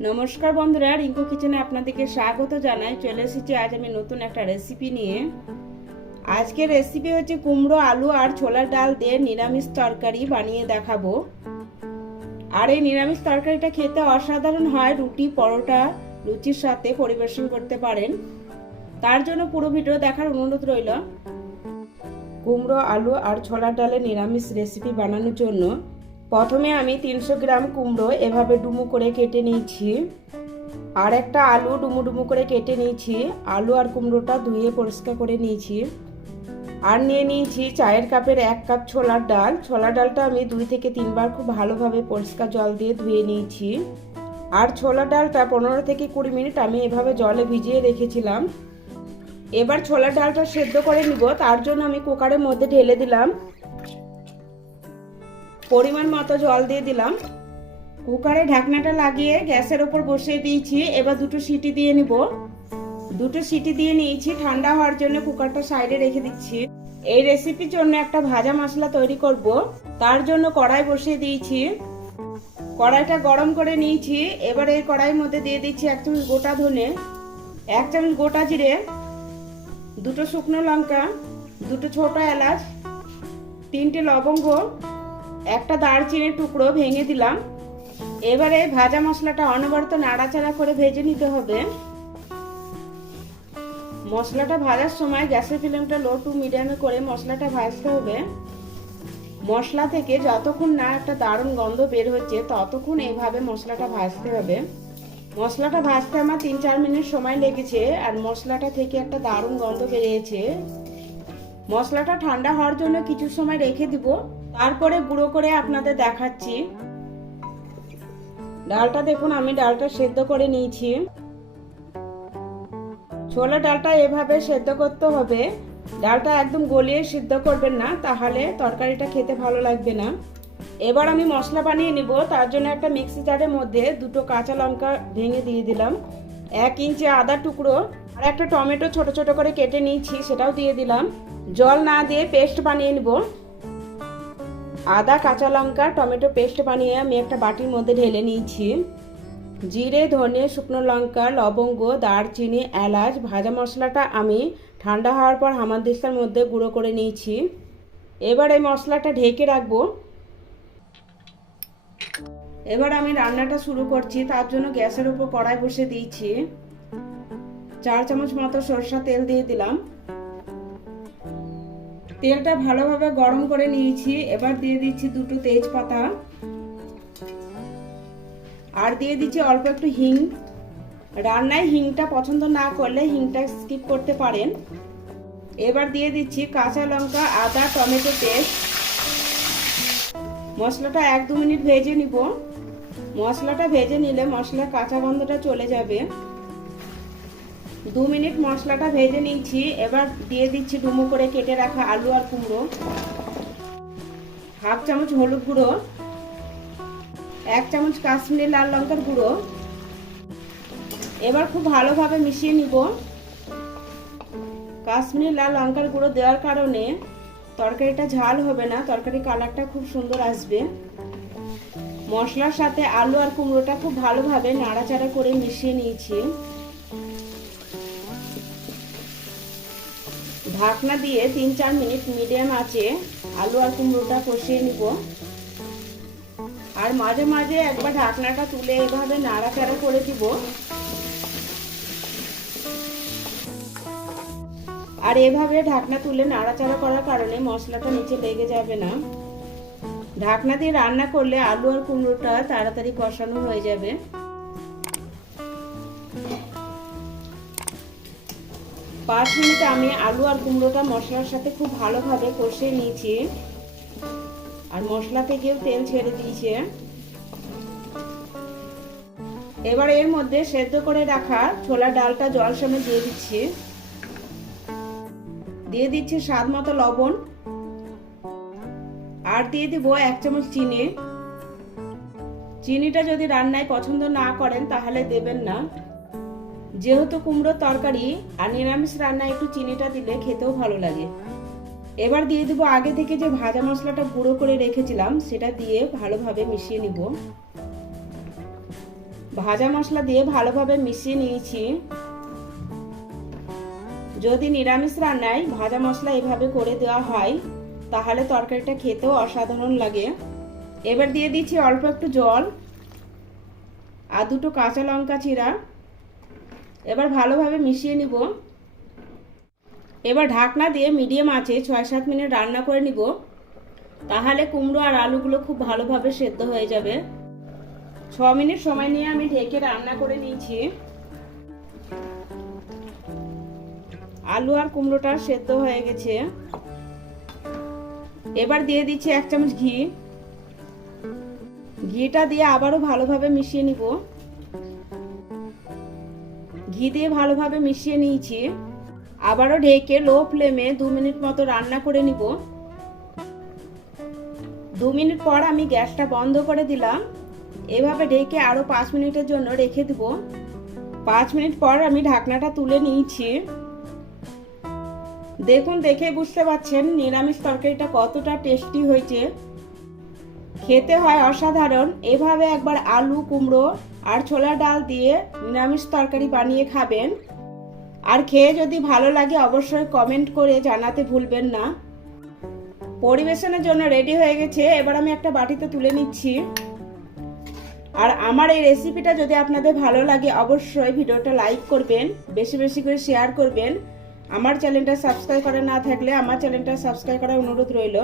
নমস্কার বন্ধুরা, রিঙ্কু কিচেনে আপনাদেরকে স্বাগত জানাই। চলে এসেছি, আজ আমি নতুন একটা রেসিপি নিয়ে। আজকের রেসিপি হচ্ছে কুমড়ো, আলু আর ছোলার ডাল দিয়ে নিরামিষ তরকারি বানিয়ে দেখাবো। আর এই নিরামিষ তরকারিটা খেতে অসাধারণ হয়, রুটি, পরোটা, লুচির সাথে পরিবেশন করতে পারেন। তার জন্য পুরো ভিডিও দেখার অনুরোধ রইল। কুমড়ো, আলু আর ছোলার ডালের নিরামিষ রেসিপি বানানোর জন্য প্রথমে আমি তিনশো গ্রাম কুমড়ো এভাবে ডুমু করে কেটে নিয়েছি। আর একটা আলু ডুমু ডুমু করে কেটে নিয়েছি। আলু আর কুমড়োটা ধুয়ে পরিষ্কার করে নিয়েছি। আর নিয়ে নিয়েছি চায়ের কাপের এক কাপ ছোলার ডাল। ছোলার ডালটা আমি দুই থেকে তিনবার খুব ভালোভাবে পরিষ্কার জল দিয়ে ধুয়ে নিয়েছি। আর ছোলার ডালটা পনেরো থেকে কুড়ি মিনিট আমি এভাবে জলে ভিজিয়ে রেখেছিলাম। এবার ছোলার ডালটা সেদ্ধ করে নিব। তার জন্য আমি কুকারের মধ্যে ঢেলে দিলাম। পরিমাণ মতো জল দিয়ে দিলাম। কুকারে ঢাকনাটা লাগিয়ে গ্যাসের ওপর বসিয়ে দিয়েছি। এবার দুটো সিটি দিয়ে নিব। দুটো সিটি দিয়ে নিয়েছি। ঠান্ডা হওয়ার জন্য কুকারটা সাইডে রেখে দিচ্ছি। এই রেসিপির জন্য একটা ভাজা মশলা তৈরি করব। তার জন্য কড়াই বসিয়ে দিয়েছি। কড়াইটা গরম করে নিয়েছি। এবার এই কড়াইয়ের মধ্যে দিয়ে দিচ্ছি এক চামচ গোটা ধনে, এক চামচ গোটা জিরে, দুটো শুকনো লঙ্কা, দুটো ছোট এলাচ, তিনটে লবঙ্গ একটা দারচিনির টুকরো ভেঙে দিলাম। এবারে ভাজা মশলাটা অনবরত নাড়াচাড়া করে ভেজে নিতে হবে। মশলাটা ভাজার সময় গ্যাসের ফ্লেমটা লো টু মিডিয়ামে করে মশলাটা ভাজতে হবে। মশলা থেকে যতক্ষণ না একটা দারুণ গন্ধ বের হচ্ছে, ততক্ষণ এইভাবে মশলাটা ভাজতে হবে। মশলাটা ভাজতে আমার তিন চার মিনিট সময় লেগেছে, আর মশলাটা থেকে একটা দারুণ গন্ধ বেরিয়েছে। মশলাটা ঠান্ডা হওয়ার জন্য কিছু সময় রেখে দিব। তারপরে গুঁড়ো করে আপনাদের দেখাচ্ছি। ডালটা দেখুন, আমি ডালটা সেদ্ধ করে নিয়েছি। ছোলা ডালটা এভাবে সেদ্ধ করতে হবে। ডালটা একদম গলিয়ে সিদ্ধ করবেন না, তাহলে তরকারিটা খেতে ভালো লাগবে না। এবার আমি মশলা বানিয়ে নিব, তার জন্য একটা মিক্সি জারের মধ্যে দুটো কাঁচা লঙ্কা ভেঙে দিয়ে দিলাম। এক ইঞ্চি আদা টুকরো আর একটা টমেটো ছোট ছোট করে কেটে নিয়েছি, সেটাও দিয়ে দিলাম। জল না দিয়ে পেস্ট বানিয়ে নিব। আদা, কাঁচা লঙ্কা, টমেটো পেস্ট বানিয়ে আমি একটা বাটির মধ্যে ঢেলে নিয়েছি। জিরে, ধনে, শুকনো লঙ্কা, লবঙ্গ, দারচিনি, এলাচ, ভাজা মশলাটা আমি ঠান্ডা হওয়ার পর হামানদিস্তার মধ্যে গুঁড়ো করে নিয়েছি। এবার এই মশলাটা ঢেকে রাখব। এবার আমি রান্নাটা শুরু করছি, তার জন্য গ্যাসের উপর কড়াই বসে দিয়েছি। চার চামচ মতো সরষা তেল দিয়ে দিলাম। তেলটা ভালোভাবে গরম করে নিয়েছি। এবার দিয়ে দিচ্ছি দুটো তেজপাতা। আর দিয়ে দিচ্ছি অল্প একটু হিং। রান্নায় হিংটা পছন্দ না করলে হিংটা স্কিপ করতে পারেন। এবার দিয়ে দিচ্ছি কাঁচা লঙ্কা, আদা, টমেটো পেস্ট। মশলাটা এক দু মিনিট ভেজে নিব। মশলাটা ভেজে নিলে মশলার কাঁচা গন্ধটা চলে যাবে। দু মিনিট মশলাটা ভেজে নিয়েছি এবার দিয়ে দিচ্ছি ডুমো করে কেটে রাখা আলু আর কুমড়ো। হাফ চামচ হলুদ গুঁড়ো, এক চামচ কাশ্মীরি লাল লঙ্কার গুঁড়ো। এবার খুব ভালোভাবে মিশিয়ে নিব। কাশ্মীরি লাল লঙ্কার গুঁড়ো দেওয়ার কারণে তরকারিটা ঝাল হবে না, তরকারি কালারটা খুব সুন্দর আসবে। মশলার সাথে আলু আর কুমড়োটা খুব ভালোভাবে নাড়াচাড়া করে মিশিয়ে নিয়েছি। ঢাকনা দিয়ে তিন চার মিনিট মিডিয়াম আছে আলু আর কুমড়োটা কষিয়ে নিব। আর মাঝে মাঝে একবার ঢাকনাটা তুলে এভাবে নাড়াচাড়া করে দিব। আর এভাবে ঢাকনা তুলে নাড়াচাড়া করার কারণে মশলাটা নিচে লেগে যাবে না। ঢাকনা দিয়ে রান্না করলে আলু আর কুমড়োটা তাড়াতাড়ি কষানো হয়ে যাবে। পাঁচ মিনিট আমি আলু আর কুমড়োটা মশলার সাথে খুব ভালোভাবে কষিয়ে নিয়েছি। আর মশলা থেকেও তেল ছেড়ে দিয়েছে। এবার এর মধ্যে সেদ্ধ করে রাখা ছোলা ডালটা জল সামনে দিয়ে দিচ্ছি। দিয়ে দিচ্ছি স্বাদ মতো লবণ। আর দিয়ে দিব এক চামচ চিনি। চিনিটা যদি রান্নায় পছন্দ না করেন তাহলে দেবেন না। যেহেতু কুমড়োর তরকারি আর নিরামিষ রান্নায় একটু চিনিটা দিলে খেতেও ভালো লাগে। এবার দিয়ে দেবো আগে থেকে যে ভাজা মশলাটা গুঁড়ো করে রেখেছিলাম, সেটা দিয়ে ভালোভাবে মিশিয়ে নিব। ভাজা মশলা দিয়ে ভালোভাবে মিশিয়ে নিয়েছি। যদি নিরামিষ রান্নায় ভাজা মশলা এভাবে করে দেওয়া হয়, তাহলে তরকারিটা খেতেও অসাধারণ লাগে। এবার দিয়ে দিচ্ছি অল্প একটু জল আর দুটো কাঁচা লঙ্কা চিরা এবার ভালোভাবে মিশিয়ে নিব। এবার ঢাকনা দিয়ে মিডিয়াম আছে ছয় সাত মিনিট রান্না করে নিব। তাহলে কুমড়ো আর আলুগুলো খুব ভালোভাবে সেদ্ধ হয়ে যাবে। ছ মিনিট সময় নিয়ে আমি ঢেকে রান্না করে নিয়েছি। আলু আর কুমড়োটা সেদ্ধ হয়ে গেছে। এবার দিয়ে দিচ্ছি এক চামচ ঘি। ঘিটা দিয়ে আবারও ভালোভাবে মিশিয়ে নিব। ঘি দিয়ে ভালোভাবে মিশিয়ে নিয়েছি। আবারও ঢেকে লো ফ্লেমে দু মিনিট মতো রান্না করে নিব। দু মিনিট পর আমি গ্যাসটা বন্ধ করে দিলাম। এভাবে ঢেকে আরও পাঁচ মিনিটের জন্য রেখে দিব। পাঁচ মিনিট পর আমি ঢাকনাটা তুলে নিয়েছি। দেখুন, দেখে বুঝতে পারছেন নিরামিষ তরকারিটা কতটা টেস্টি হয়েছে। খেতে হয় অসাধারণ। এভাবে একবার আলু, কুমড়ো আর ছোলা ডাল দিয়ে নিরামিষ তরকারি বানিয়ে খাবেন। আর খেয়ে যদি ভালো লাগে অবশ্যই কমেন্ট করে জানাতে ভুলবেন না। পরিবেশনের জন্য রেডি হয়ে গেছে। এবার আমি একটা বাটিতে তুলে নিচ্ছি। আর আমার এই রেসিপিটা যদি আপনাদের ভালো লাগে অবশ্যই ভিডিওটা লাইক করবেন, বেশি বেশি করে শেয়ার করবেন। আমার চ্যানেলটা সাবস্ক্রাইব করা না থাকলে আমার চ্যানেলটা সাবস্ক্রাইব করার অনুরোধ রইল।